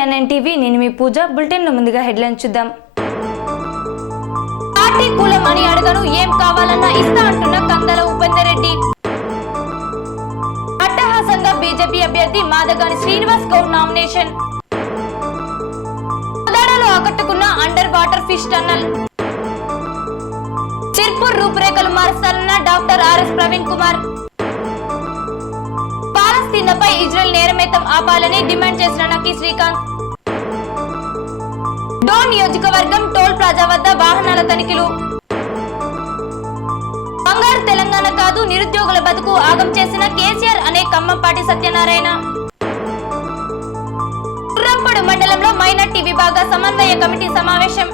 BNN TV నేను మీ పూజ bulletin లో ముందుగా హెడ్లైన్ చూద్దాం. పార్టీ కులం అని అడగను ఏం కావాలన్నా ఇస్తా అంటున్న కందాల ఉపేందర్ రెడ్డి. అట్టహాసంగా బీజేపీ అభ్యర్థి మాదగాని శ్రీనివాస్ గౌడ్ నామినేషన్. కోదాడలో ఆకట్టుకున్న under water fish tunnel. Sirpur రూపురేఖలు మారుస్తారన్న డాక్టర్ RS ప్రవీణ్ కుమార్. పాలస్తీనాపై ఇజ్రాయెల్ నేరమేతం ఆపాలని డిమాండ్ చేసిన నకీ శ్రీకాంత్. డోన్ నియోజకవర్గం టోల్ ప్లాజా వద్ద వాహనాల తనిఖీలు. బంగారు తెలంగాణ కాదు నిరుద్యోగుల బతుకు ఆగం చేసిన కేసీఆర్ అనే ఖమ్మంపాటి సత్యనారాయణ. గుర్రంపొడు మండలంలో మైనార్టీ విభాగ సమన్వయ కమిటీ సమావేశం.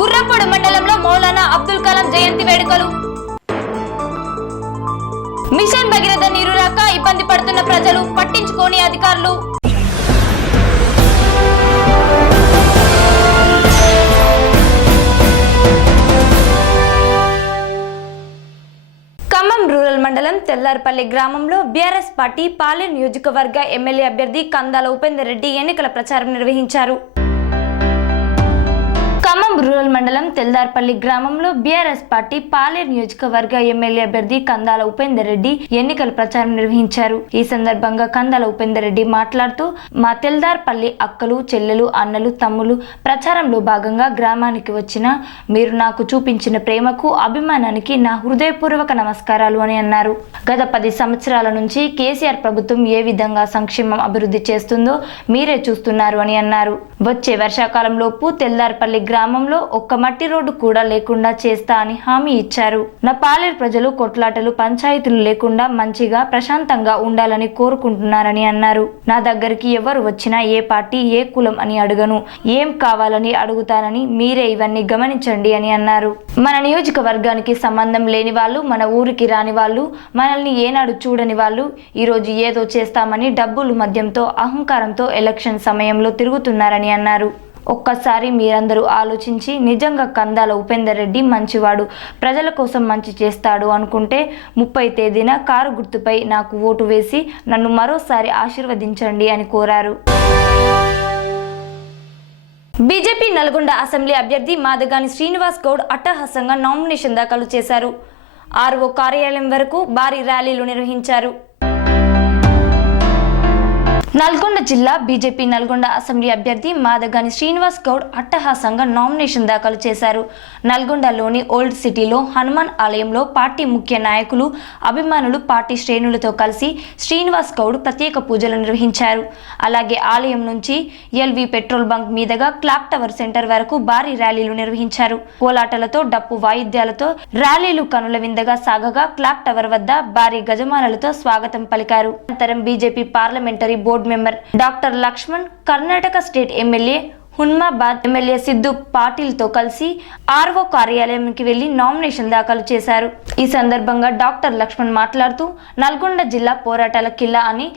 గుర్రంపొడు మండలంలో మౌలానా అబ్దుల్ కలాం జయంతి వేడుకలు. మిషన్ భగీరథ నీరు రాక ఇబ్బంది పడుతున్న ప్రజలు పట్టించుకోని అధికారులు. ఖమ్మం రూరల్ మండలం తెల్లార్పల్లి గ్రామంలో బీఆర్ఎస్ పార్టీ పాలేరు నియోజకవర్గ ఎమ్మెల్యే అభ్యర్థి కందాల ఉపేందర్ రెడ్డి ఎన్నికల ప్రచారం నిర్వహించారు. ఖమ్మం రూరల్ మండలం తెల్దార్పల్లి గ్రామంలో బీఆర్ఎస్ పార్టీ పాలేరు నియోజకవర్గ ఎమ్మెల్యే అభ్యర్థి కందాల ఉపేందర్ రెడ్డి ఎన్నికల ప్రచారం నిర్వహించారు. ఈ సందర్భంగా కందాల ఉపేందర్ రెడ్డి మాట్లాడుతూ మా తెల్దార్పల్లి అక్కలు చెల్లెలు అన్నలు తమ్ములు ప్రచారంలో భాగంగా గ్రామానికి వచ్చిన మీరు నాకు చూపించిన ప్రేమకు అభిమానానికి నా హృదయపూర్వక నమస్కారాలు అని అన్నారు. గత 10 సంవత్సరాల నుంచి కేసీఆర్ ప్రభుత్వం ఏ విధంగా సంక్షేమం అభివృద్ధి చేస్తుందో మీరే చూస్తున్నారు అని అన్నారు. వచ్చే వర్షాకాలంలోపు తెల్దార్పల్లి గ్రామంలో ఒక్క మట్టి రోడ్డు కూడా లేకుండా చేస్తా అని హామీ ఇచ్చారు. నా పాలేరు ప్రజలు కొట్లాటలు పంచాయతీలు లేకుండా మంచిగా ప్రశాంతంగా ఉండాలని కోరుకుంటున్నారని అన్నారు. నా దగ్గరికి ఎవరు వచ్చినా ఏ పార్టీ ఏ కులం అని అడగను, ఏం కావాలని అడుగుతానని మీరే ఇవన్నీ గమనించండి అని అన్నారు. మన నియోజకవర్గానికి సంబంధం లేని వాళ్ళు, మన ఊరికి రాని వాళ్ళు, మనల్ని ఏనాడు చూడని వాళ్ళు ఈరోజు ఏదో చేస్తామని డబ్బులు మద్యంతో అహంకారంతో ఎలక్షన్ సమయంలో తిరుగుతున్నారని అన్నారు. ఒక్కసారి మీరందరూ ఆలోచించి నిజంగా కందాల ఉపేందర్ రెడ్డి మంచివాడు, ప్రజల కోసం మంచి చేస్తాడు అనుకుంటే 30 తేదీన కారు గుర్తుపై నాకు ఓటు వేసి నన్ను మరోసారి ఆశీర్వదించండి అని కోరారు. బీజేపీ నల్గొండ అసెంబ్లీ అభ్యర్థి మాదగాని శ్రీనివాస్ గౌడ్ అట్టహాసంగా నామినేషన్ దాఖలు చేశారు. RO కార్యాలయం వరకు భారీ ర్యాలీలు నిర్వహించారు. నల్గొండ జిల్లా బీజేపీ నల్గొండ అసెంబ్లీ అభ్యర్థి మాదగాని శ్రీనివాస్ గౌడ్ అట్టహాసంగా నామినేషన్ దాఖలు చేశారు. నల్గొండలోని ఓల్డ్ సిటీలో హనుమాన్ ఆలయంలో పార్టీ ముఖ్య నాయకులు, అభిమానులు, పార్టీ శ్రేణులతో కలిసి శ్రీనివాస్ గౌడ్ ప్రత్యేక పూజలు నిర్వహించారు. అలాగే ఆలయం నుంచి LV పెట్రోల్ బంక్ మీదుగా క్లాక్ టవర్ సెంటర్ వరకు భారీ ర్యాలీలు నిర్వహించారు. కోలాటలతో డప్పు వాయిద్యాలతో ర్యాలీలు కనుల విందగా సాగగా క్లాక్ టవర్ వద్ద భారీ గజమాలలతో స్వాగతం పలికారు. అనంతరం BJP parliamentary board member doctor Laxman, Karnataka state MLA Humnabad MLA Siddu Patil తో కలిసి RO కార్యాలయానికి వెళ్లి నామినేషన్ దాఖలు చేశారు. ఈ సందర్భంగా డాక్టర్ లక్ష్మణ్ మాట్లాడుతూ నల్గొండ జిల్లా పోరాటాల కిల్లా అని,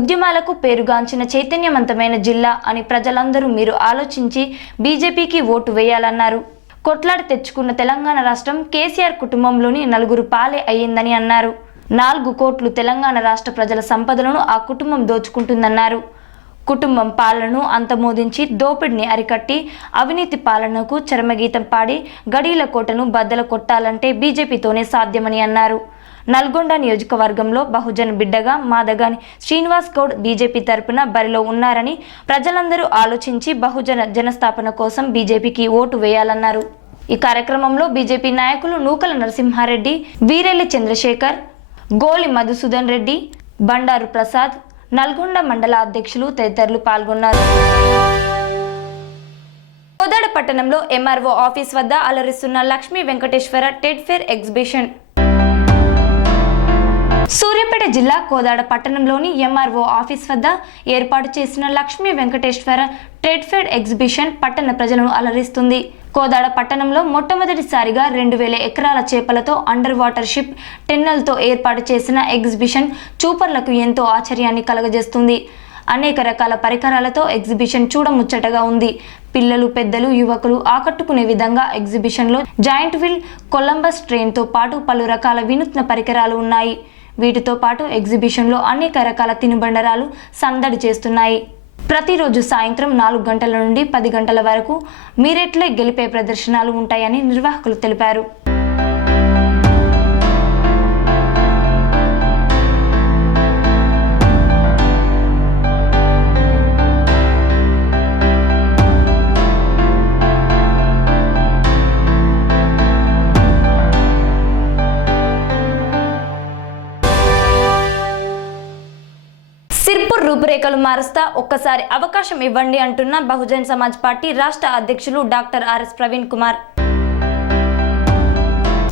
ఉద్యమాలకు పేరుగాంచిన చైతన్యవంతమైన జిల్లా అని ప్రజలందరూ మీరు ఆలోచించి బీజేపీకి ఓటు వేయాలన్నారు. కొట్లాడి తెచ్చుకున్న తెలంగాణ రాష్ట్రం కేసీఆర్ కుటుంబంలోని 4 పాలే అయ్యిందని అన్నారు. 4 కోట్లు తెలంగాణ రాష్ట్ర ప్రజల సంపదలను ఆ కుటుంబం దోచుకుంటుందన్నారు. కుటుంబం పాలనను అంతమోదించి దోపిడిని అరికట్టి అవినీతి పాలనకు చరమగీతం పాడి గడీల కోటను బద్దలు కొట్టాలంటే బీజేపీతోనే సాధ్యమని అన్నారు. నల్గొండ నియోజకవర్గంలో బహుజన్ బిడ్డగా మాదగాని శ్రీనివాస్ గౌడ్ బీజేపీ తరపున బరిలో ఉన్నారని ప్రజలందరూ ఆలోచించి బహుజన జనస్థాపన కోసం బీజేపీకి ఓటు వేయాలన్నారు. ఈ కార్యక్రమంలో బీజేపీ నాయకులు నూకల నరసింహారెడ్డి, వీరెల్లి చంద్రశేఖర్, గోలి మధుసూదన్ రెడ్డి, బండారు ప్రసాద్, నల్గొండ మండల అధ్యక్షులు తదితరులు పాల్గొన్నారు. కోదాడ పట్టణంలో MRO ఆఫీస్ వద్ద అలరిస్తున్న లక్ష్మీ వెంకటేశ్వర టెడ్ ఫేర్ ఎగ్జిబిషన్. సూర్యాపేట జిల్లా కోదాడ పట్టణంలోని MRO ఆఫీస్ వద్ద ఏర్పాటు చేసిన Lakshmi Venkateswara trade fair exhibition పట్టణ ప్రజలను అలరిస్తుంది. కోదాడ పట్టణంలో మొట్టమొదటిసారిగా 2000 ఎకరాల చేపలతో అండర్ వాటర్ షిప్ టెన్నల్తో ఏర్పాటు చేసిన ఎగ్జిబిషన్ చూపర్లకు ఎంతో ఆశ్చర్యాన్ని కలగజేస్తుంది. అనేక రకాల పరికరాలతో ఎగ్జిబిషన్ చూడముచ్చటగా ఉంది. పిల్లలు, పెద్దలు, యువకులు ఆకట్టుకునే విధంగా ఎగ్జిబిషన్లో జాయింట్ వీల్, కొలంబస్ ట్రైన్తో పాటు పలు రకాల వినూత్న పరికరాలు ఉన్నాయి. వీటితో పాటు ఎగ్జిబిషన్లో అనేక రకాల తినుబండరాలు సందడి చేస్తున్నాయి. ప్రతిరోజు సాయంత్రం 4 గంటల నుండి 10 గంటల వరకు మీరెట్లే గెలిపే ప్రదర్శనలు ఉంటాయని నిర్వాహకులు తెలిపారు. సిర్పూర్ రూపురేఖలు మారుస్తా ఒక్కసారి అవకాశం ఇవ్వండి అంటున్న బహుజన్ సమాజ్ పార్టీ రాష్ట్ర అధ్యక్షులు డాక్టర్ ఆర్ఎస్ ప్రవీణ్ కుమార్.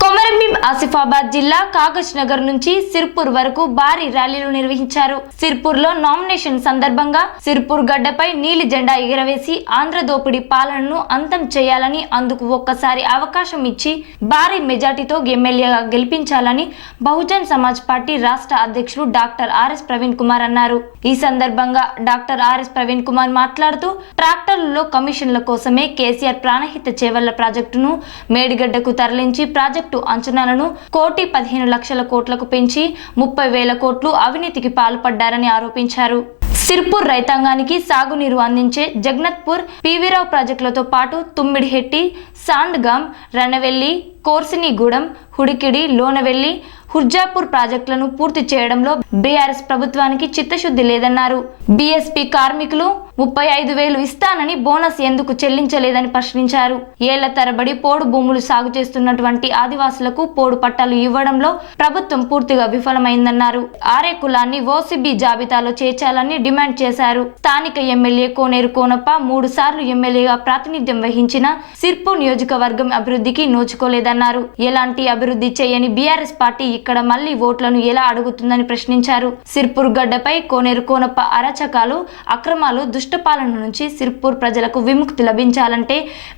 కొమరంభీం ఆసిఫాబాద్ జిల్లా కాగజ్ నగర్ నుంచి సిర్పూర్ వరకు భారీ ర్యాలీలు నిర్వహించారు. సిర్పూర్ లో నామినేషన్ సందర్భంగా సిర్పూర్ గడ్డపై నీలి జెండా ఎగురవేసి ఆంధ్ర దోపిడీ పాలనను అంతం చేయాలని, అందుకు ఒక్కసారి అవకాశం ఇచ్చి భారీ మెజార్టీతో ఎమ్మెల్యేగా గెలిపించాలని బహుజన్ సమాజ్ పార్టీ రాష్ట్ర అధ్యక్షులు డాక్టర్ ఆర్ఎస్ ప్రవీణ్ కుమార్ అన్నారు. ఈ సందర్భంగా డాక్టర్ ఆర్ఎస్ ప్రవీణ్ కుమార్ మాట్లాడుతూ ట్రాక్టర్లలో కమిషన్ల కోసమే కేసీఆర్ ప్రాణహిత చేవళ్ల ప్రాజెక్టును మేడిగడ్డకు తరలించి ప్రాజెక్టు అంచనాలను 1,15,00,000 కోట్లకు పెంచి 30,000 కోట్లు అవినీతికి పాల్పడ్డారని ఆరోపించారు. సిర్పూర్ రైతాంగానికి సాగునీరు అందించే జగన్నాథ్పూర్, పీవీరావు ప్రాజెక్టులతో పాటు తుమ్మిడిహెట్టి, సాండ్గాం, రణవెల్లి, కోర్సినిగూడెం, హుడికిడి, లోనవెల్లి, హుర్జాపూర్ ప్రాజెక్టులను పూర్తి చేయడంలో బీఆర్ఎస్ ప్రభుత్వానికి చిత్తశుద్ధి లేదన్నారు. బీఎస్పీ కార్మికులు 35,000 ఇస్తానని బోనస్ ఎందుకు చెల్లించలేదని ప్రశ్నించారు. ఏళ్ల తరబడి పోడు భూములు సాగు చేస్తున్నటువంటి ఆదివాసులకు పోడు పట్టాలు ఇవ్వడంలో ప్రభుత్వం పూర్తిగా విఫలమైందన్నారు. ఆరే కులాన్ని ఓసీబీ జాబితాలో చేర్చాలని డిమాండ్ చేశారు. స్థానిక ఎమ్మెల్యే కోనేరు కోనప్ప 3 సార్లు ఎమ్మెల్యేగా ప్రాతినిధ్యం వహించిన సిర్పూర్ నియోజకవర్గం అభివృద్ధికి నోచుకోలేదన్నారు. ఎలాంటి అభివృద్ధి చేయని బీఆర్ఎస్ పార్టీ ఇక్కడ మళ్లీ ఓట్లను ఎలా అడుగుతుందని ప్రశ్నించారు. సిర్పూర్ గడ్డపై కోనేరు కోనప్ప అరాచకాలు, అక్రమాలు, దుష్టపాలన నుంచి సిర్పూర్ ప్రజలకు విముక్తి లభించాలంటే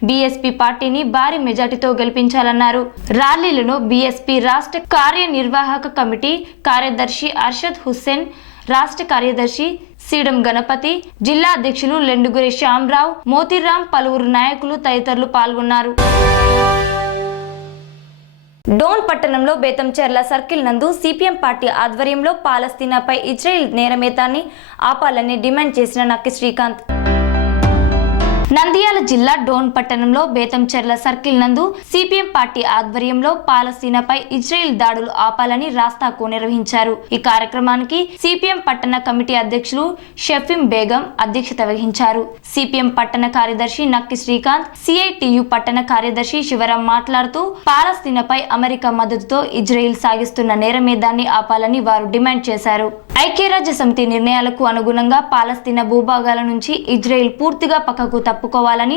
బీఎస్పీ పార్టీని భారీ మెజార్టీతో గెలిపించాలన్నారు. ర్యాలీలను బీఎస్పీ రాష్ట్ర కార్యనిర్వాహక కమిటీ కార్యదర్శి అర్షద్ హుస్సేన్, రాష్ట్ర కార్యదర్శి సీడం గణపతి, జిల్లా అధ్యక్షులు లెండుగురి శ్యామరావు, మోతీరాం, పలువురు నాయకులు తదితరులు పాల్గొన్నారు. డోన్ పట్టణంలో బేతంచెర్ల సర్కిల్ నందు సిపిఎం పార్టీ ఆధ్వర్యంలో పాలస్తీనాపై ఇజ్రాయెల్ నేరమేతాన్ని ఆపాలని డిమాండ్ చేసిన నక్కి శ్రీకాంత్. నంద్యాల జిల్లా డోన్ పట్టణంలో బేతంచెర్ల సర్కిల్ నందు సిపిఎం పార్టీ ఆధ్వర్యంలో పాలస్తీనాపై ఇజ్రాయెల్ దాడులు ఆపాలని రాస్తాకు నిర్వహించారు. ఈ కార్యక్రమానికి సిపిఎం పట్టణ కమిటీ అధ్యక్షులు షఫీం బేగం అధ్యక్షత వహించారు. సిపిఎం పట్టణ కార్యదర్శి నక్కి శ్రీకాంత్, సిఐటియు పట్టణ కార్యదర్శి శివరాం మాట్లాడుతూ పాలస్తీనాపై అమెరికా మద్దతుతో ఇజ్రాయెల్ సాగిస్తున్న నేరమేదాన్ని ఆపాలని వారు డిమాండ్ చేశారు. ఐక్యరాజ్య సమితి నిర్ణయాలకు అనుగుణంగా పాలస్తీనా భూభాగాల నుంచి ఇజ్రాయెల్ పూర్తిగా పక్కకు తప్పుకోవాలని,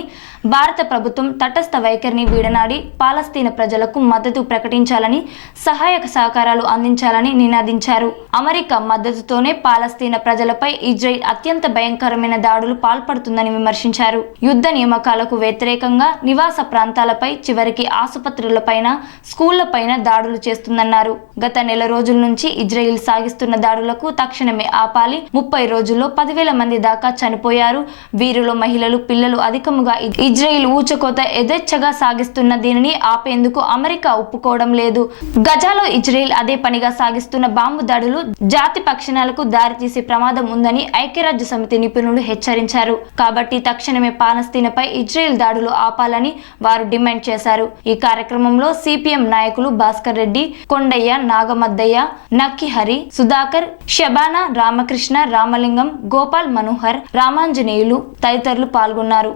భారత ప్రభుత్వం తటస్థ వైఖరిని వీడనాడి పాలస్తీనా ప్రజలకు మద్దతు ప్రకటించాలని, సహాయక సహకారాలు అందించాలని నినాదించారు. అమెరికా మద్దతుతోనే పాలస్తీనా ప్రజలపై ఇజ్రాయెల్ అత్యంత భయంకరమైన దాడులు పాల్పడుతుందని విమర్శించారు. యుద్ధ నియామకాలకు వ్యతిరేకంగా నివాస ప్రాంతాలపై, చివరికి ఆసుపత్రులపైన, స్కూళ్లపైన దాడులు చేస్తుందన్నారు. గత నెల రోజుల నుంచి ఇజ్రాయెల్ సాగిస్తున్న దాడులకు తక్షణమే ఆపాలి. 30 రోజుల్లో 10,000 మంది దాకా చనిపోయారు. వీరిలో మహిళలు, పిల్లలు అధికముగా. ఇజ్రాయెల్ ఊచకోత యథేచ్ఛగా సాగిస్తున్న దీనిని ఆపేందుకు అమెరికా ఒప్పుకోవడం లేదు. గజాలో ఇజ్రాయెల్ అదే పనిగా సాగిస్తున్న బాంబు దాడులు జాతి పక్షాలకు దారితీసే ప్రమాదం ఉందని ఐక్యరాజ్య సమితి నిపుణులు హెచ్చరించారు. కాబట్టి తక్షణమే పాలస్తీనాపై ఇజ్రాయెల్ దాడులు ఆపాలని వారు డిమాండ్ చేశారు. ఈ కార్యక్రమంలో సిపిఎం నాయకులు భాస్కర్ రెడ్డి, కొండయ్య, నాగమద్దయ్య, నక్కి హరి, సుధాకర్, షబానా, రామకృష్ణ, రామలింగం, గోపాల్, మనోహర్, రామాంజనేయులు తదితరులు పాల్గొన్నారు.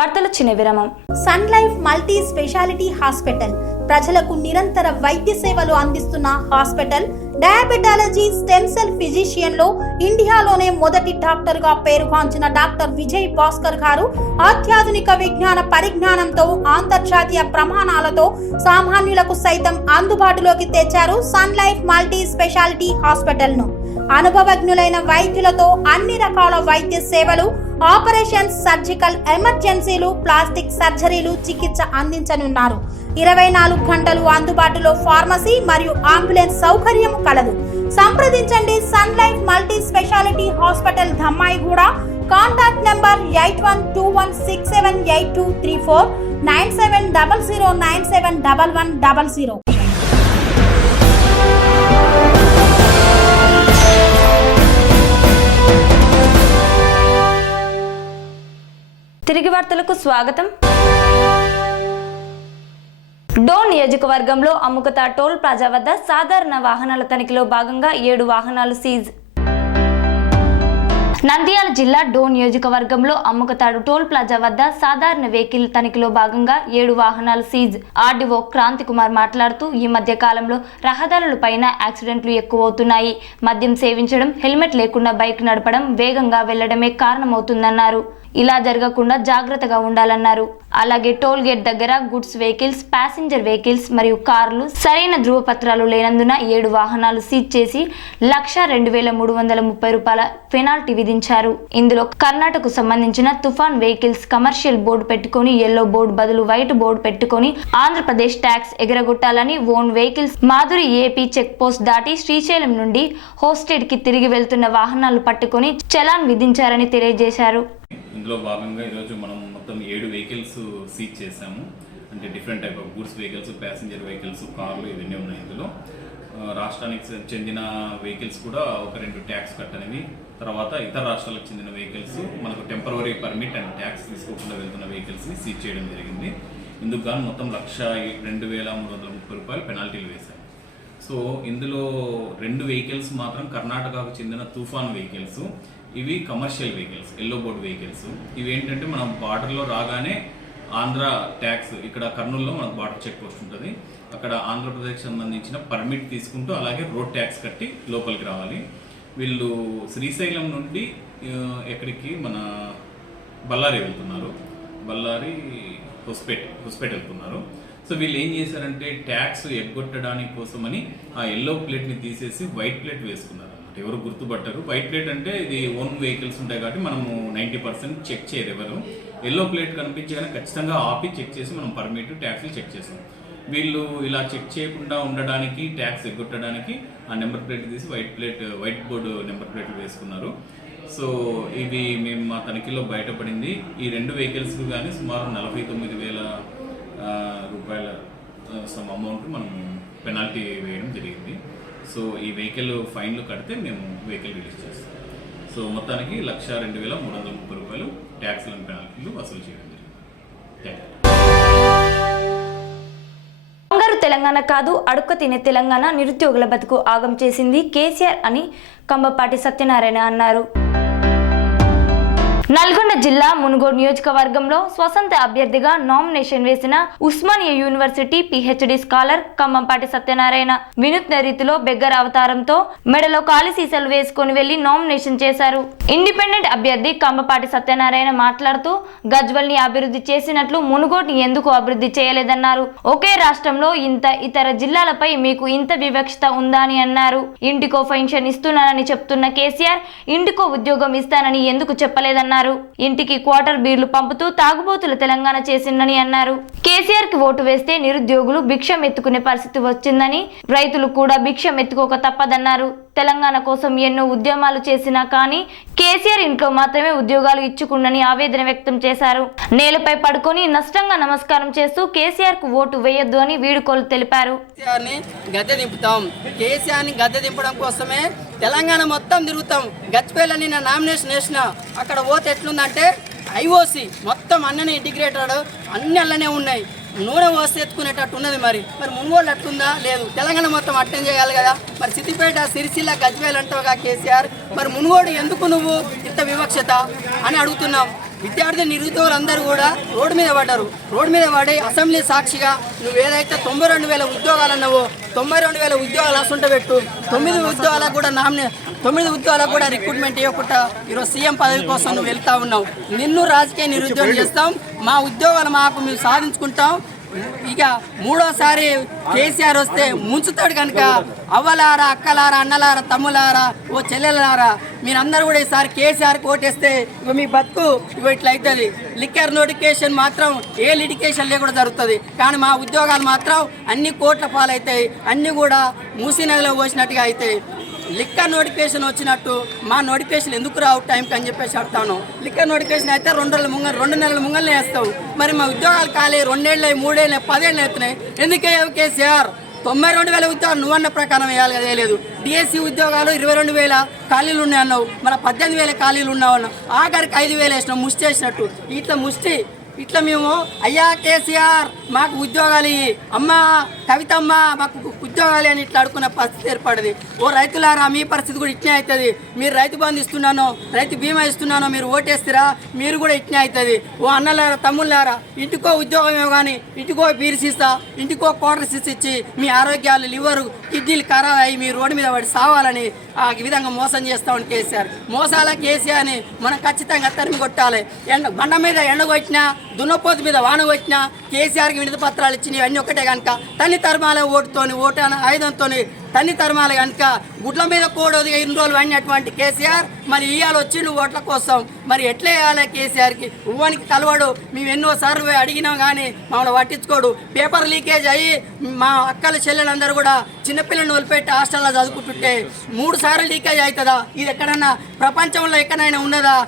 వార్తల చిన్న విరామం. Sun Life multi speciality hospital ప్రజలకు నిరంతర వైద్య సేవలు అందిస్తున్న hospital. Diabetology, stem cell physician లో ఇండియాలోనే మొదటి డాక్టర్ గా పేరుగాంచిన డాక్టర్ విజయ్ భాస్కర్ గారు అత్యాధునిక విజ్ఞాన పరిజ్ఞానంతో అంతర్జాతీయ ప్రమాణాలతో సామాన్యులకు సైతం అందుబాటులోకి తెచ్చారు Sun Life multi speciality hospital ను. అనుభవజ్ఞులైన వైద్యులతో అన్ని రకాల వైద్య సేవలు, ఆపరేషన్స్, సర్జికల్ ఎమర్జెన్సీలు, ప్లాస్టిక్ సర్జరీలు, చికిత్స అందించనున్నారు. 24 గంటలు అందుబాటులో ఫార్మసీ మరియు అంబులెన్స్ సౌకర్యం కలదు. సంప్రదించండి Sun Life multi speciality hospital, Dhammaiguda. Contact number 8121678234 9700971100. తిరిగి వార్తలకు స్వాగతం. డోన్ నియోజకవర్గంలో అమ్ముకత టోల్ ప్లాజా వద్ద సాధారణ వాహనాల తనిఖీలో భాగంగా 7 వాహనాలు సీజ్. నంద్యాల జిల్లా డోన్ నియోజకవర్గంలో అమ్ముకతాడు టోల్ ప్లాజా వద్ద సాధారణ వెహికల్ తనిఖీలో భాగంగా 7 వాహనాలు సీజ్. ఆర్డీఓ క్రాంతి కుమార్ మాట్లాడుతూ ఈ మధ్య కాలంలో రహదారులపైన యాక్సిడెంట్లు ఎక్కువవుతున్నాయి. మద్యం సేవించడం, హెల్మెట్ లేకుండా బైక్ నడపడం, వేగంగా వెళ్లడమే కారణమవుతుందన్నారు. ఇలా జరగకుండా జాగ్రత్తగా ఉండాలన్నారు. అలాగే టోల్ గేట్ దగ్గర గుడ్స్ వెహికల్స్, ప్యాసింజర్ వెహికల్స్ మరియు కార్లు సరైన ధృవపత్రాలు లేనందున 7 వాహనాలు సీజ్ చేసి 1,02,330 రూపాయల పెనాల్టీ విధించారు. ఇందులో కర్ణాటకకు సంబంధించిన తుఫాన్ వెహికల్స్ కమర్షియల్ బోర్డు పెట్టుకుని ఎల్లో బోర్డు బదులు వైట్ బోర్డు పెట్టుకుని ఆంధ్రప్రదేశ్ ట్యాక్స్ ఎగరగొట్టాలని, ఓన్ వెహికల్స్ మాధురి ఏపీ చెక్ పోస్ట్ దాటి శ్రీశైలం నుండి హోస్టెడ్ కి తిరిగి వెళ్తున్న వాహనాలు పట్టుకుని చలాన్ విధించారని తెలియజేశారు. ఇందులో భాగంగా ఈరోజు మనం మొత్తం 7 వెహికల్స్ సీజ్ చేశాము. అంటే different type of goods vehicles, passenger vehicles, కార్లు ఇవన్నీ ఉన్నాయి. ఇందులో రాష్ట్రానికి చెందిన వెహికల్స్ కూడా ఒక 2 ట్యాక్స్ కట్టనివి, తర్వాత ఇతర రాష్ట్రాలకు చెందిన వెహికల్స్ మనకు టెంపరరీ పర్మిట్ అండ్ ట్యాక్స్ తీసుకోకుండా వెళ్తున్న వెహికల్స్ని సీజ్ చేయడం జరిగింది. ఇందుకు గాను మొత్తం 1,02,330 రూపాయలు పెనాల్టీలు వేశాము. సో ఇందులో 2 వెహికల్స్ మాత్రం కర్ణాటకకు చెందిన తుఫాన్ వెహికల్స్. ఇవి commercial vehicles, yellow board vehicles. ఇవి ఏంటంటే మనం బార్డర్లో రాగానే ఆంధ్ర ట్యాక్స్, ఇక్కడ కర్నూలులో మనకు బార్డర్ చెక్ పోస్ట్ ఉంటుంది, అక్కడ ఆంధ్రప్రదేశ్ సంబంధించిన పర్మిట్ తీసుకుంటూ అలాగే రోడ్ ట్యాక్స్ కట్టి లోపలికి రావాలి. వీళ్ళు శ్రీశైలం నుండి ఎక్కడికి మన బళ్ళారి వెళ్తున్నారు, బళ్ళారి హొస్పేట్ వెళ్తున్నారు. సో వీళ్ళు ఏం చేశారంటే ట్యాక్స్ ఎగ్గొట్టడానికి కోసమని ఆ ఎల్లో ప్లేట్ని తీసేసి వైట్ ప్లేట్ వేసుకున్నారు. ఎవరు గుర్తుపట్టారు. వైట్ ప్లేట్ అంటే ఇది ఓన్ వెహికల్స్ ఉంటాయి కాబట్టి మనము 90% చెక్ చేయరు ఎవరు. ఎల్లో ప్లేట్ కనిపించగానే ఖచ్చితంగా ఆపి చెక్ చేసి మనం పర్మిట్, ట్యాక్స్లు చెక్ చేస్తాం. వీళ్ళు ఇలా చెక్ చేయకుండా ఉండడానికి, ట్యాక్స్ ఎగ్గొట్టడానికి ఆ నెంబర్ ప్లేట్ తీసి వైట్ బోర్డు నెంబర్ ప్లేట్లు వేసుకున్నారు. సో ఇవి మేము మా తనిఖీలో బయటపడింది. ఈ 2 వెహికల్స్ కానీ సుమారు 49,000 రూపాయల సమ్ అమౌంట్ మనం పెనాల్టీ వేయడం జరిగింది. సో ఈ వెహికల్ ఫైన్లు కడితే మేము వెహికల్ రిలీజ్ చేస్తాం. సో మొత్తానికి 1,02,330 రూపాయలు ట్యాక్స్ అండ్ పెనాల్టీలు వసూలు చేయడం జరిగింది. బంగారు తెలంగాణ కాదు, అడుక్క తినే తెలంగాణ నిరుద్యోగుల బతుకు ఆగం చేసింది కేసీఆర్ అని కంబపాటి సత్యనారాయణ అన్నారు. నల్గొండ జిల్లా మునుగోడు నియోజకవర్గంలో స్వతంత్ర అభ్యర్థిగా నామినేషన్ వేసిన Osmania university PhD scholar Kambampati Satyanarayana వినూత్న రీతిలో బెగ్గర్ అవతారంతో మెడలో కాలి సీసాలు వేసుకుని వెళ్లి నామినేషన్ చేశారు. ఇండిపెండెంట్ అభ్యర్థి కంబంపాటి సత్యనారాయణ మాట్లాడుతూ గజ్వల్ ని అభివృద్ధి చేసినట్లు మునుగోడుని ఎందుకు అభివృద్ధి చేయలేదన్నారు. ఒకే రాష్ట్రంలో ఇతర జిల్లాలపై మీకు ఇంత వివక్షత ఉందా అని అన్నారు. ఇంటికో పెన్షన్ ఇస్తున్నానని చెప్తున్న కేసీఆర్ ఇంటికో ఉద్యోగం ఇస్తానని ఎందుకు చెప్పలేదన్నారు. ఇంటికి క్వార్టర్ బీర్లు పంపుతూ తాగుబోతుల తెలంగాణ చేసిందని అన్నారు. కేసీఆర్ కి ఓటు వేస్తే నిరుద్యోగులు భిక్షం ఎత్తుకునే పరిస్థితి వచ్చిందని, రైతులు కూడా భిక్షం ఎత్తుకోక తప్పదన్నారు. తెలంగాణ కోసం ఎన్నో ఉద్యమాలు చేసినా కానీ కేసీఆర్ ఇంట్లో మాత్రమే ఉద్యోగాలు ఇచ్చుకుందని ఆవేదన వ్యక్తం చేశారు. నేలపై పడుకొని నష్టంగా నమస్కారం చేస్తూ కేసీఆర్ కు ఓటు వేయొద్దు అని వీడుకోలు తెలిపారు. కేసీఆర్ ని గద్దె దింపడం కోసమే తెలంగాణ మొత్తం తిరుగుతాం. గచ్చిపేలని నిన్న నామినేషన్ వేసిన అక్కడ ఓటు ఎట్లుందంటే ఐఓసి మొత్తం అన్నీ ఇంటిగ్రేటెడ్ అన్ని అల్లనే ఉన్నాయి. నూనె పోస్తే ఎత్తుకునేటట్టు ఉన్నది. మరి మునుగోళ్ళు అట్లుందా? లేదు. తెలంగాణ మొత్తం అటెండ్ చేయాలి కదా. మరి సిద్దిపేట, సిరిసిల్ల, గజ్వేల్ అంటావుగా కేసీఆర్, మరి మునుగోడు ఎందుకు నువ్వు ఇంత వివక్షత అని అడుగుతున్నాం. విద్యార్థి నిరుద్యోగులందరూ కూడా రోడ్డు మీద పడ్డారు. రోడ్డు మీద పడి అసెంబ్లీ సాక్షిగా నువ్వు ఏదైతే 92,000 ఉద్యోగాలు అన్నావో 92,000 ఉద్యోగాలు అసంట పెట్టు. 9 ఉద్యోగాలకు కూడా 9 ఉద్యోగాలకు కూడా రిక్రూట్మెంట్ ఇవ్వకుండా ఈరోజు సీఎం పదవి కోసం నువ్వు వెళ్తా ఉన్నావు. నిన్ను రాజకీయ నిరుద్యోగం చేస్తాం, మా ఉద్యోగాలు మేము సాధించుకుంటాం. ఇక 3వసారి కేసీఆర్ వస్తే ముంచుతాడు కనుక అవ్వలారా, అక్కలారా, అన్నలారా, తమ్ములారా, ఓ చెల్లెలారా, మీరందరూ కూడా ఈసారి కేసీఆర్ కోటేస్తే మీ బతుకు ఇట్లా అవుతుంది. లిక్కర్ నోటిఫికేషన్ మాత్రం ఏ లిటికేషన్ లేకుండా జరుగుతుంది. కానీ మా ఉద్యోగాలు మాత్రం అన్ని కోట్ల పాలవుతాయి, అన్నీ కూడా మూసీ నదిలో పోసినట్టుగా అవుతాయి. లిక్కర్ నోటిఫికేషన్ వచ్చినట్టు మా నోటిఫికేషన్ ఎందుకు రావు టైంకి అని చెప్పేసి అడుగుతాను. లిక్కర్ నోటిఫికేషన్ అయితే 2 నెలల ముంగల్నే వేస్తావు, మరి మా ఉద్యోగాలు ఖాళీ 2 ఏళ్ళు 3 ఏళ్ళు 10 ఏళ్ళు అవుతున్నాయి, ఎందుకే కేసీఆర్? 92,000 ఉద్యోగాలు నువ్వన్న ప్రకారం వేయలేదు. డిఎస్సి ఉద్యోగాలు 22,000 ఖాళీలు ఉన్నాయన్నావు, మన 18,000 ఖాళీలు ఉన్నావు, ఆఖరికి 5,000 వేసినావు, ముష్టి చేసినట్టు. ఇట్లా మేము అయ్యా కేసీఆర్ మాకు ఉద్యోగాలు ఇయ్యి, అమ్మ కవితమ్మ మాకు ఉద్యోగాలు అని ఇట్లా అడుకునే పరిస్థితి ఏర్పడింది. ఓ రైతులారా మీ పరిస్థితి కూడా ఇట్నే అవుతుంది. మీరు రైతు బంధు ఇస్తున్నానో రైతు బీమా ఇస్తున్నానో మీరు ఓటేస్తారా, మీరు కూడా ఇట్నే అవుతుంది. ఓ అన్నలారా తమ్ముళ్ళారా, ఇంటికో ఉద్యోగం కానీ ఇంటికో బీర్ సీసా ఇంటికో క్వార్టర్ సీసా ఇచ్చి మీ ఆరోగ్యాలు లివరు కిడ్నీలు ఖరాబ్ అయ్యి మీ రోడ్డు మీద పడి సావాలని ఆ విధంగా మోసం చేస్తామని కేసీఆర్. మోసాల కేసీఆర్ని మనం ఖచ్చితంగా తరిమి కొట్టాలి. బండ మీద ఎండ కొట్టినా దున్నపోతు మీద వాన కొట్టినా కేసీఆర్కి వినతి పత్రాలు ఇచ్చినవి అన్నీ ఒకటే కనుక తన్ని తరమాల ఓటుతోని ఓటు ఆయుధంతో తన్ని తరమాల కనుక గుడ్ల మీద కోడోది 2 రోజులు అన్నటువంటి కేసీఆర్ మరి ఇవాళ వచ్చిండు ఓట్ల కోసం. మరి ఎట్లా వేయాలి కేసీఆర్కి? ఉవ్వనికి కలవాడు. మేము ఎన్నోసార్లు అడిగినాం కానీ మమ్మల్ని పట్టించుకోడు. పేపర్ లీకేజ్ అయ్యి మా అక్కల చెల్లెలందరూ కూడా చిన్నపిల్లల్ని వదిలిపెట్టి హాస్టల్లో చదువుకుంటుంటే 3 సార్లు లీకేజ్ అవుతుందా? ఇది ఎక్కడన్నా ప్రపంచంలో ఎక్కడైనా ఉన్నదా?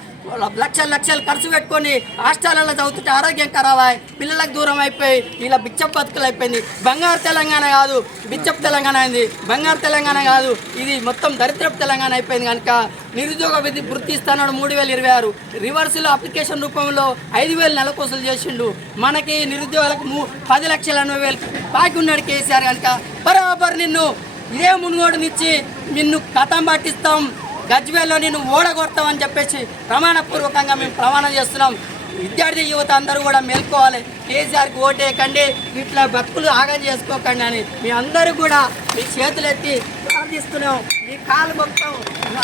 లక్షలు ఖర్చు పెట్టుకొని హాస్టల్లో చదువుతుంటే ఆరోగ్యం ఖరాబ్ అయ్యి పిల్లలకు దూరం అయిపోయి ఇలా బిచ్చప్ బతుకులు అయిపోయింది. బంగారు తెలంగాణ కాదు బిచ్చప్ తెలంగాణ అయింది. బంగారు తెలంగాణ కాదు, ఇది మొత్తం దరిద్రపు తెలంగాణ అయిపోయింది. కనుక నిరుద్యోగ వృత్తి ఇస్తాడు 3,026 రివర్స్లో అప్లికేషన్ రూపంలో 5,000 నెలకు వసూలు చేసిండు. మనకి నిరుద్యోగులకు 10,80,000 బాకీ ఉన్నాడు కేసీఆర్. కనుక బరాబర్ నిన్ను ఇదే మునుగోడునిచ్చి నిన్ను కథం పట్టిస్తాం, గజ్వేల్లో నిన్ను ఓడగొడతామని చెప్పేసి ప్రమాణపూర్వకంగా మేము ప్రమాణం చేస్తున్నాం. విద్యార్థి యువత అందరూ కూడా మేల్కోవాలి, కేసీఆర్కి ఓటేయకండి, ఇట్లా బతుకులు ఆగం చేసుకోకండి అని మీ అందరూ కూడా మీ చేతులు ఎత్తి ప్రార్థిస్తున్నాం, మీ కాలు మొత్తం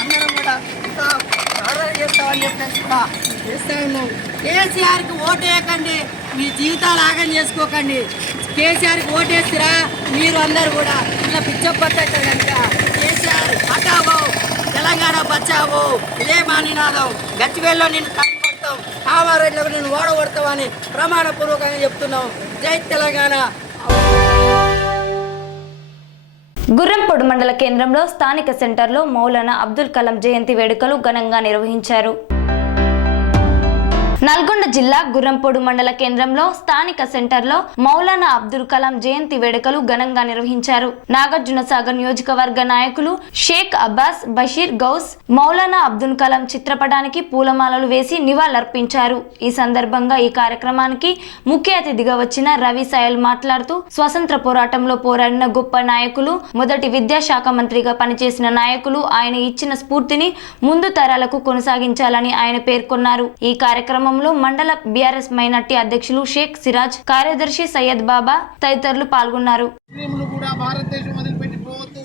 అందరం కూడా ఆదరణ చేస్తామని చెప్పేసి కూడా చేస్తాము. కేసీఆర్కి ఓటేయకండి, మీ జీవితాలు ఆగం చేసుకోకండి. కేసీఆర్కి ఓటేస్తారా మీరు అందరూ కూడా ఇట్లా పిచ్చపట్టారు కనుక కేసీఆర్ హటావో తెలంగాణ బచావో ఇదే మా నినాదం. గచ్చివేల్లో నిన్ను తగ్గిపడతాం, కామారెడ్డిలో నిన్ను ఓడగొడతామని ప్రమాణపూర్వకంగా చెప్తున్నాం. జై తెలంగాణ. గుర్రంపొడు మండల కేంద్రంలో స్థానిక సెంటర్లో మౌలానా అబ్దుల్ కలాం జయంతి వేడుకలు ఘనంగా నిర్వహించారు. నల్గొండ జిల్లా గుర్రంపొడు మండల కేంద్రంలో స్థానిక సెంటర్లో మౌలానా అబ్దుల్ కలాం జయంతి వేడుకలు ఘనంగా నిర్వహించారు. నాగార్జున సాగర్ నియోజకవర్గ నాయకులు షేక్ అబ్బాస్, బషీర్ గౌస్ మౌలానా అబ్దుల్ కలాం చిత్రపటానికి పూలమాలలు వేసి నివాళులర్పించారు. ఈ సందర్భంగా ఈ కార్యక్రమానికి ముఖ్య అతిథిగా వచ్చిన రవి సాయల్ మాట్లాడుతూ స్వతంత్ర పోరాటంలో పోరాడిన గొప్ప నాయకులు, మొదటి విద్యాశాఖ మంత్రిగా పనిచేసిన నాయకులు, ఆయన ఇచ్చిన స్ఫూర్తిని ముందు తరాలకు కొనసాగించాలని ఆయన పేర్కొన్నారు. ఈ కార్యక్రమం మండల బీఆర్ఎస్ మైనార్టీ అధ్యక్షులు షేక్ సిరాజ్, కార్యదర్శి సయ్యద్ బాబా తదితరులు పాల్గొన్నారు. భారతదేశం వదిలిపెట్టిపోవద్దు,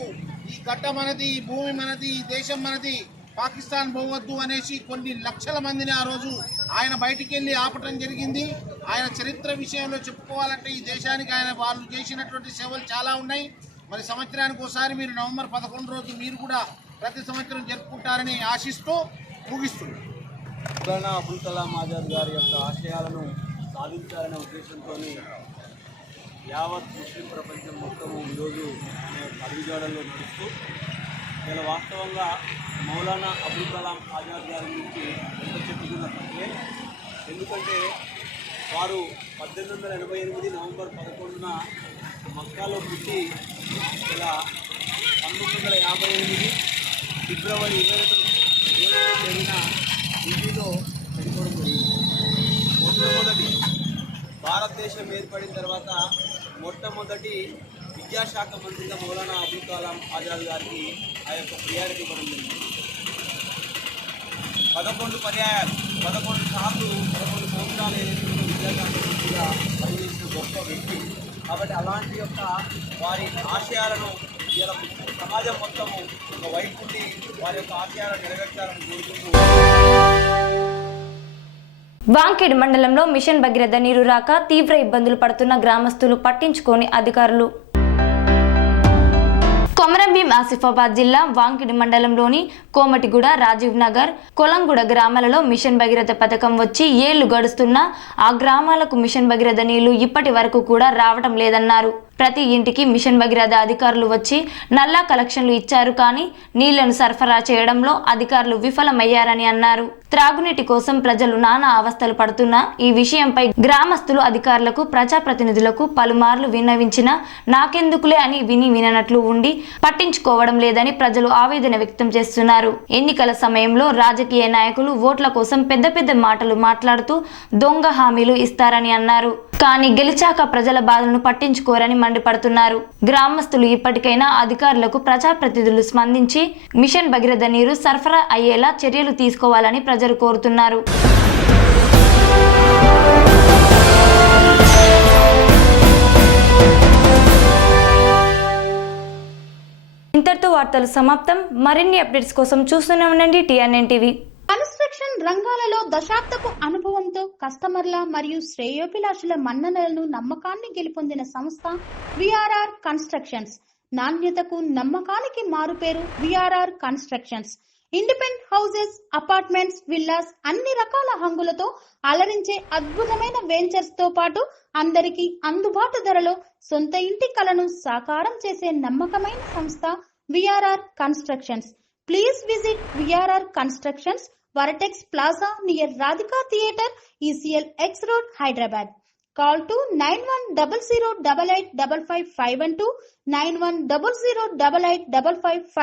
ఈ గడ్డ మనది, ఈ భూమి మనది, ఈ దేశం మనది, పాకిస్తాన్ పోవద్దు అనేసి కొన్ని లక్షల మందిని ఆ రోజు ఆయన బయటికి వెళ్ళి ఆపటం జరిగింది. ఆయన చరిత్ర విషయంలో చెప్పుకోవాలంటే ఈ దేశానికి ఆయన వాళ్ళు చేసినటువంటి సేవలు చాలా ఉన్నాయి. మరి సంవత్సరానికి ఒకసారి మీరు నవంబర్ 11 రోజు మీరు కూడా ప్రతి సంవత్సరం జరుపుకుంటారని ఆశిస్తూ ముగిస్తున్నారు. మౌలానా అబుల్ కలాం ఆజాద్ గారి యొక్క ఆశయాలను సాధించాలనే ఉద్దేశంతో యావత్ ముస్లిం ప్రపంచం మొత్తం ఈరోజు అడుగుజాడల్లో నడుస్తూ ఇలా వాస్తవంగా మౌలానా అబుల్ కలాం ఆజాద్ గారి గురించి ఎంత చెప్పుకున్న తప్పే. ఎందుకంటే వారు 1888 నవంబర్ 11న మక్కాలో పుట్టి ఇలా 1958 ఫిబ్రవరి 22న జరిగిన ఢిల్లీలో చనిపోవడం జరిగింది. మొట్టమొదటి భారతదేశం ఏర్పడిన తర్వాత మొట్టమొదటి విద్యాశాఖ మంత్రిగా మౌలానా అబుల్ కలాం ఆజాద్ గారికి ఆ యొక్క ప్రియారిటీ ఇవ్వడం జరిగింది. 11 పర్యాయాలు 11 సార్లు 11 సంవత్సరాలు ఏదైతే విద్యాశాఖ మంత్రిగా పనిచేసిన గొప్ప వ్యక్తి. కాబట్టి అలాంటి యొక్క వారి ఆశయాలను ఇలా సమాజం మొత్తము ఒక వైపు ఉండి వారి యొక్క ఆశయాలను నెరవేర్చాలని కోరుకుంటూ వాంకేడ్ మండలంలో మిషన్ భగీరథ నీరు రాక తీవ్ర ఇబ్బందులు పడుతున్న గ్రామస్తులు పట్టించుకోని అధికారులు. కొమరంభీం ఆసిఫాబాద్ జిల్లా వాంకిడి మండలంలోని కోమటిగూడ, రాజీవ్ నగర్, కొలంగూడ గ్రామాలలో మిషన్ భగీరథ పథకం వచ్చి ఏళ్లు గడుస్తున్నా ఆ గ్రామాలకు మిషన్ భగీరథ నీళ్లు ఇప్పటి వరకు కూడా రావటం లేదన్నారు. ప్రతి ఇంటికి మిషన్ భగీరథ అధికారులు వచ్చి నల్లా కలెక్షన్లు ఇచ్చారు, కానీ నీళ్లను సరఫరా చేయడంలో అధికారులు విఫలమయ్యారని అన్నారు. త్రాగునీటి కోసం ప్రజలు నానా అవస్థలు పడుతున్నా ఈ విషయంపై గ్రామస్తులు అధికారులకు, ప్రజాప్రతినిధులకు పలుమార్లు విన్నవించినా నాకెందుకులే అని విననట్లు ఉండి పట్టించుకోవడం లేదని ప్రజలు ఆవేదన వ్యక్తం చేస్తున్నారు. ఎన్నికల సమయంలో రాజకీయ నాయకులు ఓట్ల కోసం పెద్ద పెద్ద మాటలు మాట్లాడుతూ దొంగ హామీలు ఇస్తారని అన్నారు. కానీ గెలిచాక ప్రజల బాధలను పట్టించుకోరని మండిపడుతున్నారు. గ్రామస్తులు ఇప్పటికైనా అధికారులకు, ప్రజాప్రతినిధులు స్పందించి మిషన్ భగీరథ నీరు సరఫరా అయ్యేలా చర్యలు తీసుకోవాలని ప్రజలు కోరుతున్నారు. ఇంతటితో వార్తలు సమాప్తం. మరిన్ని అప్డేట్స్ కోసం చూస్తూనే ఉండండి TNN టీవీ. కన్స్ట్రక్షన్ రంగాలలో దశాబ్దపు అనుభవంతో కస్టమర్ల మరియు శ్రేయోభిలాషుల మన్ననలను, నమ్మకాన్ని గెలుపొందిన సంస్థ విఆర్ఆర్ కన్స్ట్రక్షన్స్. నాణ్యతకు, నమ్మకానికి మారుపేరు VRR constructions. Independent houses, apartments, villas అన్ని రకాల హంగులతో అలరించే అద్భుతమైన వెంచర్స్ తో పాటు అందరికీ అందుబాటు ధరలో సొంత ఇంటి కలను సాకారం చేసే నమ్మకమైన సంస్థ VRR constructions. Please visit VRR Constructions, Varatex Plaza near Radhika Theatre, ECL X Road, Hyderabad. Call to 910088555512, 9100885555.